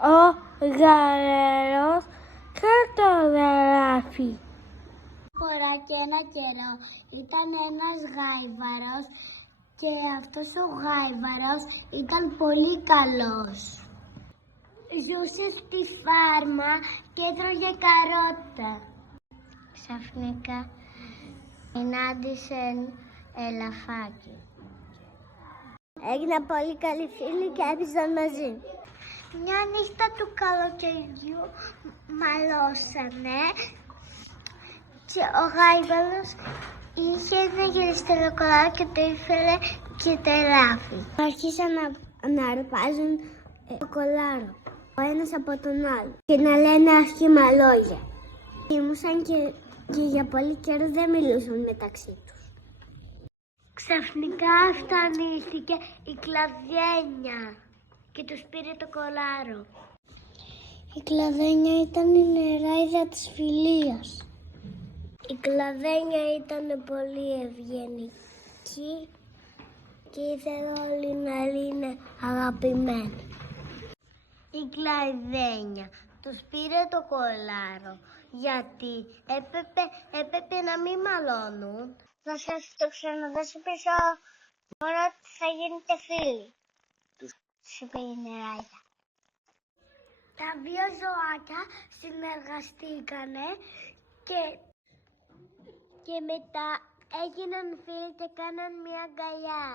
ο γαρερός και το γεράφι. Φορά και ένα καιρό ήταν ένας γάιβαρος και αυτός ο γάιβαρος ήταν πολύ καλός. Ζούσε στη φάρμα και έτρωγε καρότα. Ξαφνικά συνάντησε ελαφάκι. Έγιναν πολύ καλοί φίλοι και έπαιζαν μαζί. Μια νύχτα του καλοκαιριού μαλώσανε και ο γάιβαρος είχε ένα γυριστό κολάρο και το ήθελε και το ελάφι. Άρχισαν να αρπάζουν το κολάρο ο ένας από τον άλλο και να λένε άσχημα λόγια. Κοιμούσαν και για πολύ καιρό δεν μιλούσαν μεταξύ τους. Ξαφνικά εμφανίστηκε η κλαδένια και τους πήρε το κολάρο. Η κλαδένια ήταν η νεράιδα της φιλίας. Η κλαδένια ήταν πολύ ευγενική και ήθελε όλοι να είναι αγαπημένοι. Η κλαδένια τους πήρε το κολάρο γιατί έπρεπε να μην μαλώνουν. Θα σας το ξαναδώσω πίσω μόνο ότι θα γίνετε φίλοι, τους είπε η νεράιδα. Τα δύο ζωάκια συνεργαστήκανε και μετά έγιναν φίλοι και κάναν μια αγκαλιά.